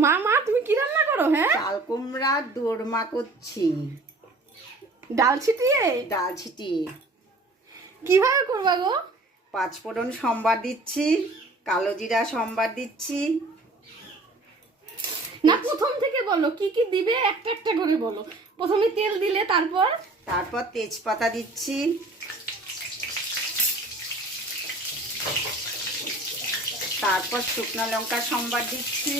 মা মা তুমি কি রান্না করো? হ্যাঁ, চাল কুমড়া দোরমা করছি। ডাল ছিটিয়ে? ডাল ছিটিয়ে। কিভাবে করবা গো? পাঁচফোড়ন সম্বার দিচ্ছি, কালো জিরা সম্বার দিচ্ছি। না, প্রথম থেকে বলো কি কি দিবে, একটা একটা করে বলো। প্রথমে তেল দিলে, তারপর তেজপাতা দিচ্ছি, তারপর শুকনো লঙ্কা সম্বার দিচ্ছি,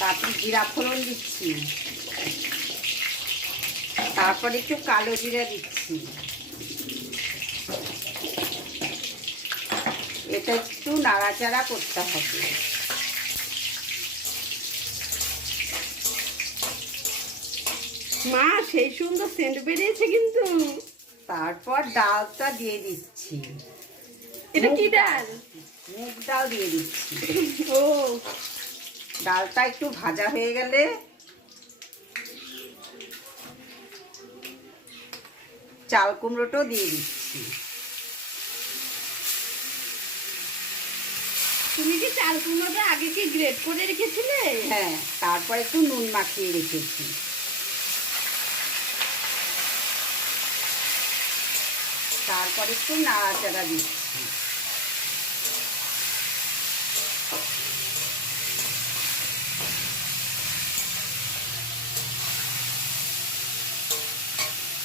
তারপর জিরা ফোড়ন দিচ্ছি, তারপর একটু কালো জিরা দিচ্ছি। এটা একটু নাড়াচাড়া করতে হবে। মা সেই সুন্দর সেন্ট বেরিয়েছে কিন্তু। তারপর ডালটা দিয়ে দিচ্ছি। এটা কি ডাল? মুগ ডাল দিয়ে দিচ্ছি। ও, ডালটা একটু ভাজা হয়ে গেলে চাল কুমড়োটাও দিয়ে দিচ্ছি। তুমি কি চাল কুমড়োটা আগে কি গ্রেট করে রেখেছিলে? হ্যাঁ, তারপর একটু নুন মাখিয়ে রেখেছি। তারপর একটু নাড়াচাড়া দিচ্ছি।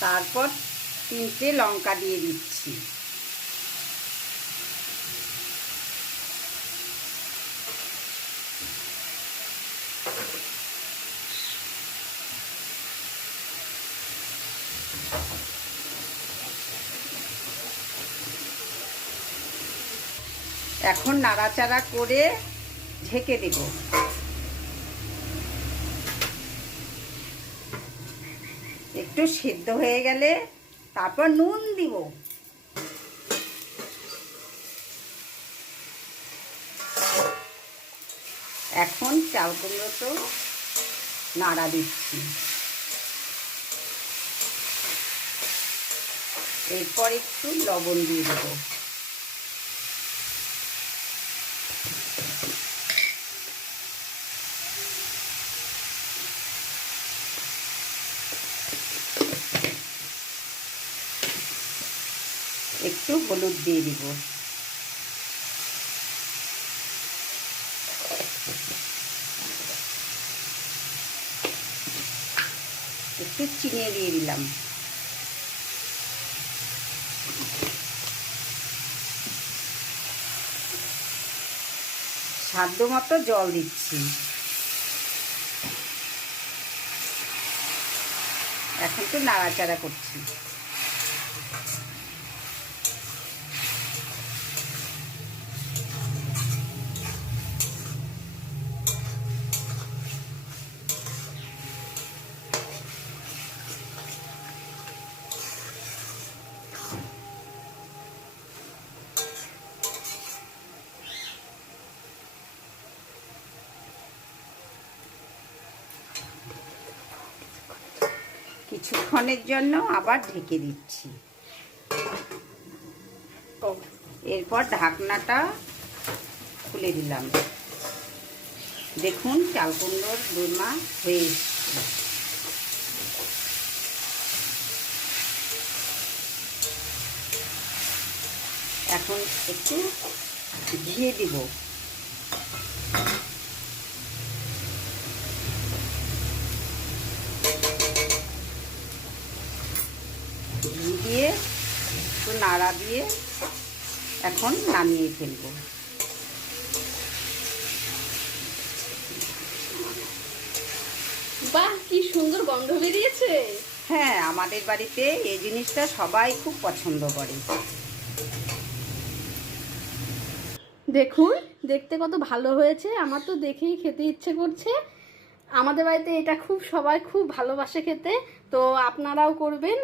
তারপর 3টে লঙ্কা দিয়ে দিচ্ছি। এখন নাড়াচাড়া করে ঢেকে দেব। একটু সিদ্ধ হয়ে গেলে তারপর নুন দিব। এখন চাল কুমড়ো তো নাড়া দিচ্ছি। এরপর একটু লবণ দিয়ে দেবো। একটু হলুদ দিয়ে দিব। একটু চিনি দিয়ে দিলাম। সাধ্য মতো জল দিচ্ছি। এখন একটু নাড়াচাড়া করছি। কিছুক্ষণের জন্য আবার ঢেকে দিচ্ছি। এরপর ঢাকনাটা খুলে দিলাম। দেখুন চাল কুমড়োর দোরমা হয়ে এসেছে। এখন একটু ঘি দিব। ঘি দিয়ে একটু নাড়া দিয়ে এখন নামিয়ে ফেলবো। বাহ, কি সুন্দর গন্ধ বেরিয়েছে। হ্যাঁ, আমাদের বাড়িতে এই জিনিসটা সবাই খুব পছন্দ করে। দেখুন, দেখতে কত ভালো হয়েছে। আমার তো দেখেই খেতে ইচ্ছে করছে। আমাদের বাড়িতে এটা সবাই খুব ভালোবাসে খেতে। তো আপনারাও করবেন।